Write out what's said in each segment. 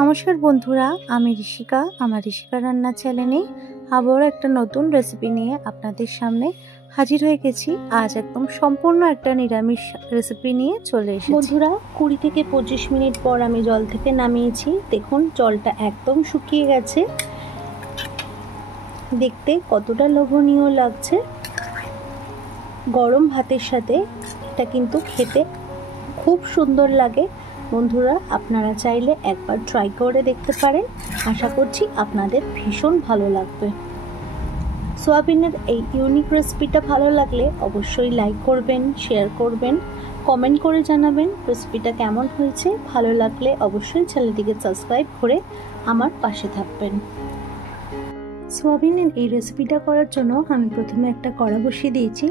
নমস্কার বন্ধুরা, আমি ঋষিকা। আমার ঋষিকা রান্না চ্যানেলে আবারও একটা নতুন রেসিপি নিয়ে আপনাদের সামনে হাজির হয়ে গেছি। আজ একদম সম্পূর্ণ একটা নিরামিষ রেসিপি নিয়ে চলে এসেছি। বন্ধুরা, 20 থেকে 25 মিনিট পর আমি জল থেকে নামিয়েছি। দেখুন জলটা একদম শুকিয়ে গেছে। দেখতে কতটা লোভনীয় লাগছে। গরম ভাতের সাথে এটা কিন্তু খেতে খুব সুন্দর লাগে। বন্ধুরা, আপনারা চাইলে একবার ট্রাই করে দেখতে পারেন। আশা করছি আপনাদের ভীষণ ভালো লাগবে। সোয়াবিনের এই ইউনিক রেসিপিটা ভালো লাগলে অবশ্যই লাইক করবেন, শেয়ার করবেন, কমেন্ট করে জানাবেন রেসিপিটা কেমন হয়েছে। ভালো লাগলে অবশ্যই চ্যানেলটিকে সাবস্ক্রাইব করে আমার পাশে থাকবেন। সোয়াবিনের এই রেসিপিটা করার জন্য আমি প্রথমে একটা কড়া বসিয়ে দিয়েছি।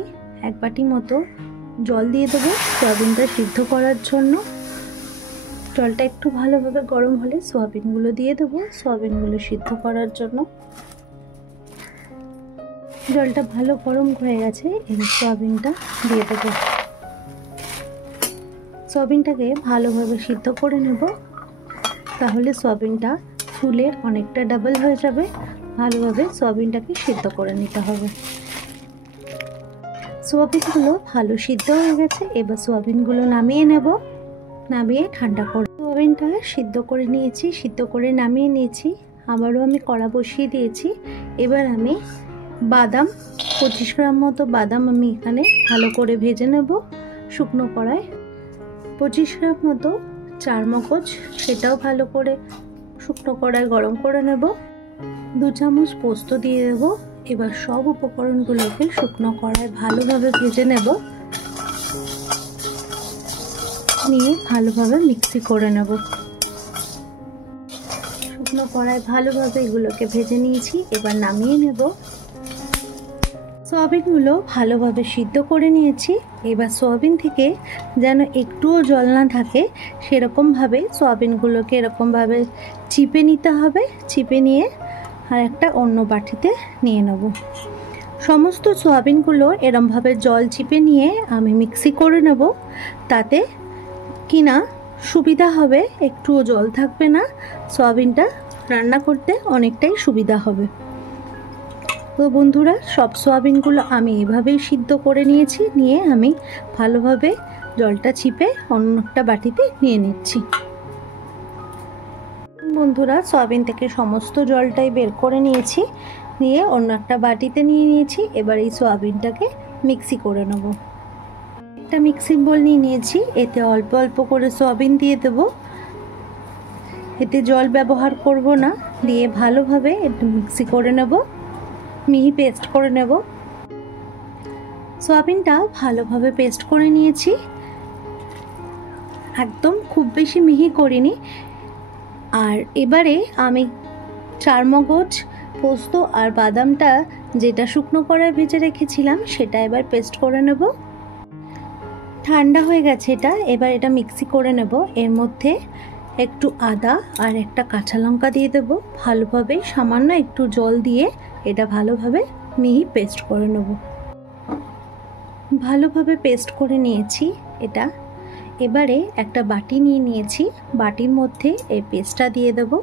1 বাটি মতো জল দিয়ে দেবো সোয়াবিনটা সিদ্ধ করার জন্য। জলটা একটু ভালোভাবে গরম হলে সোয়াবিনগুলো দিয়ে দেবো সোয়াবিনগুলো সিদ্ধ করার জন্য। জলটা ভালো গরম হয়ে গেছে, এবার সোয়াবিনটা দিয়ে দেবো। সোয়াবিনটাকে ভালোভাবে সিদ্ধ করে নেব, তাহলে সোয়াবিনটা ফুলের অনেকটা ডাবল হয়ে যাবে। ভালোভাবে সোয়াবিনটাকে সিদ্ধ করে নিতে হবে। সোয়াবিনগুলো ভালো সিদ্ধ হয়ে গেছে, এবার সোয়াবিনগুলো নামিয়ে নেব। নামিয়ে ঠান্ডা করে সোয়াবিনটা সিদ্ধ করে নিয়েছি, সিদ্ধ করে নামিয়ে নিয়েছি। আবারও আমি কড়া বসিয়ে দিয়েছি। এবার আমি বাদাম 25 গ্রাম মতো বাদাম আমি এখানে ভালো করে ভেজে নেব শুকনো কড়ায়। 25 গ্রাম মতো চারমগজ, সেটাও ভালো করে শুকনো কড়ায় গরম করে নেব। 2 চামচ পোস্ত দিয়ে দেবো। এবার সব উপকরণগুলোকে শুকনো কড়ায় ভালোভাবে ভেজে নেব, নিয়ে ভালোভাবে মিক্সি করে নেব। শুকনো কড়ায় ভালোভাবে এগুলোকে ভেজে নিয়েছি, এবার নামিয়ে নেব। সোয়াবিনগুলো ভালোভাবে সিদ্ধ করে নিয়েছি। এবার সোয়াবিন থেকে যেন একটুও জল না থাকে সেরকমভাবে সোয়াবিনগুলোকে এরকমভাবে চিপে নিতে হবে। চিপে নিয়ে আর একটা অন্য বাটিতে নিয়ে নেব। সমস্ত সোয়াবিনগুলো এরমভাবে জল চিপে নিয়ে আমি মিক্সি করে নেব। তাতে কিনা সুবিধা হবে, একটুও জল থাকবে না, সোয়াবিনটা রান্না করতে অনেকটাই সুবিধা হবে। তো বন্ধুরা, সব সোয়াবিনগুলো আমি এভাবেই সিদ্ধ করে নিয়েছি। নিয়ে আমি ভালোভাবে জলটা চিপে অন্য একটা বাটিতে নিয়ে নিচ্ছি। বন্ধুরা, সোয়াবিন থেকে সমস্ত জলটাই বের করে নিয়েছি, নিয়ে অন্য একটা বাটিতে নিয়ে নিয়েছি। এবার এই সোয়াবিনটাকে মিক্সি করে নেব। একটা মিক্সিং বোল নিয়ে নিয়েছি, এতে অল্প অল্প করে সোয়াবিন দিয়ে দেব। এতে জল ব্যবহার করব না। দিয়ে ভালোভাবে একটু মিক্সি করে নেব, মিহি পেস্ট করে নেব। সোয়াবিনটা ভালোভাবে পেস্ট করে নিয়েছি, একদম খুব বেশি মিহি করিনি। আর এবারে আমি চারমগজ, পোস্ত আর বাদামটা যেটা শুকনো কড়ায় ভেজে রেখেছিলাম সেটা এবার পেস্ট করে নেব। ঠান্ডা হয়ে গেছে এটা, এবার এটা মিক্সি করে নেব। এর মধ্যে একটু আদা আর একটা কাঁচা লঙ্কা দিয়ে দেব। ভালোভাবে সামান্য একটু জল দিয়ে এটা ভালোভাবে মিহি পেস্ট করে নেব। ভালোভাবে পেস্ট করে নিয়েছি এটা। এবারে একটা বাটি নিয়ে নিয়েছি, বাটির মধ্যে এই পেস্টটা দিয়ে দেব।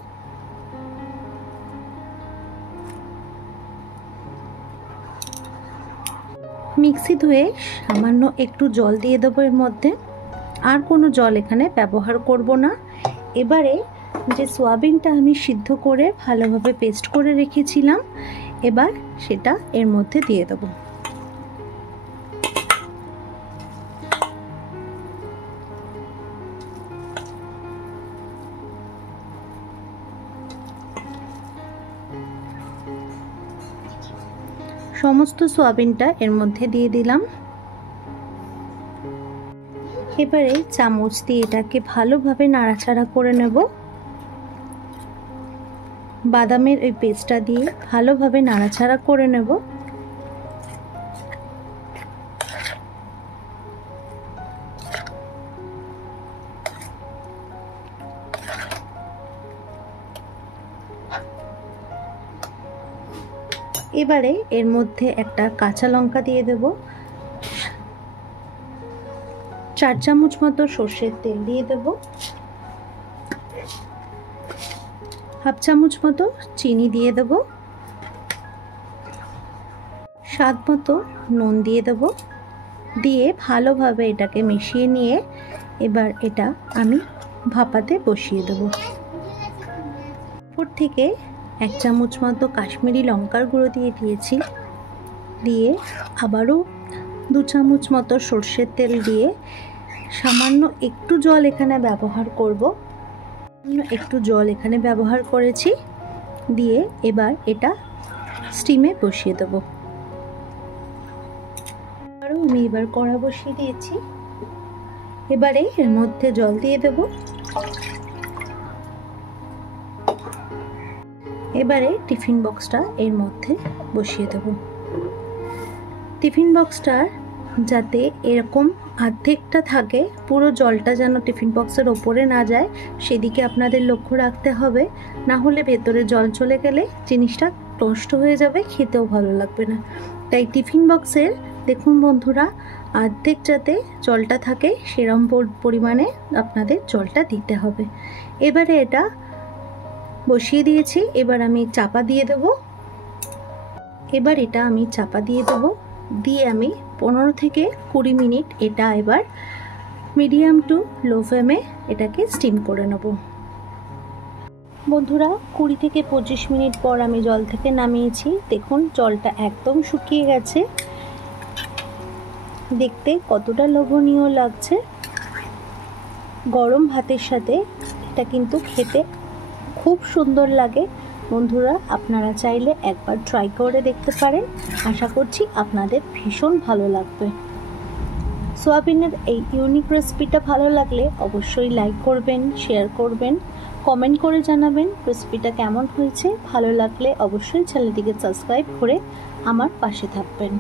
মিক্সি ধুয়ে সামান্য একটু জল দিয়ে দেবো এর মধ্যে। আর কোনো জল এখানে ব্যবহার করব না। এবারে যে সোয়াবিনটা আমি সিদ্ধ করে ভালোভাবে পেস্ট করে রেখেছিলাম, এবার সেটা এর মধ্যে দিয়ে দেবো। সমস্ত সোয়াবিনটা এর মধ্যে দিয়ে দিলাম। এবারে চামচ দিয়ে এটাকে ভালোভাবে নাড়াচাড়া করে নেব। বাদামের ওই পেস্টটা দিয়ে ভালোভাবে নাড়াচাড়া করে নেব। এবারে এর মধ্যে একটা কাঁচা লঙ্কা দিয়ে দেব। 4 চামচ মতো সর্ষের তেল দিয়ে দেব। হাফ চামচ মতো চিনি দিয়ে দেবো, স্বাদ মতো নুন দিয়ে দেবো, দিয়ে ভালোভাবে এটাকে মিশিয়ে নিয়ে এবার এটা আমি ভাপাতে বসিয়ে দেবো। উপর থেকে 1 চামচ মতো কাশ্মীরি লঙ্কার গুঁড়ো দিয়ে দিয়েছি, দিয়ে আবারও 2 চামচ মতো সর্ষের তেল দিয়ে সামান্য একটু জল এখানে ব্যবহার করব, একটু জল এখানে ব্যবহার করেছি, দিয়ে এবার এটা স্টিমে বসিয়ে দেবো। আরও আমি এবার কড়া বসিয়ে দিয়েছি, এবারে এর মধ্যে জল দিয়ে দেব। এবারে টিফিন বক্সটা এর মধ্যে বসিয়ে দেব। টিফিন বক্সটার যাতে এরকম অর্ধেকটা থাকে, পুরো জলটা যেন টিফিন বক্সের ওপরে না যায় সেদিকে আপনাদের লক্ষ্য রাখতে হবে, না হলে ভেতরে জল চলে গেলে জিনিসটা নষ্ট হয়ে যাবে, খেতেও ভালো লাগবে না। তাই টিফিন বক্সের দেখুন বন্ধুরা, অর্ধেক যাতে জলটা থাকে সেরকম পরিমাণে আপনাদের জলটা দিতে হবে। এবারে এটা বসিয়ে দিয়েছি, এবার আমি চাপা দিয়ে দেব। এবার এটা আমি চাপা দিয়ে দেব, দিয়ে আমি 15 থেকে 20 মিনিট এটা এবার মিডিয়াম টু লো ফ্লেমে এটাকে স্টিম করে নেব। বন্ধুরা 20 থেকে 25 মিনিট পর আমি জল থেকে নামিয়েছি, দেখুন জলটা একদম শুকিয়ে গেছে, দেখতে কতটা লোভনীয় লাগছে। গরম ভাতের সাথে এটা কিন্তু খেতে খুব সুন্দর লাগে। বন্ধুরা আপনারা চাইলে একবার ট্রাই করে দেখতে পারেন, আশা করছি আপনাদের ভীষণ ভালো লাগবে। সোয়াবিনের এই ইউনিক রেসিপিটা ভালো লাগলে অবশ্যই লাইক করবেন, শেয়ার করবেন, কমেন্ট করে জানাবেন রেসিপিটা কেমন হয়েছে। ভালো লাগলে অবশ্যই চ্যানেলটিকে সাবস্ক্রাইব করে আমার পাশে থাকবেন।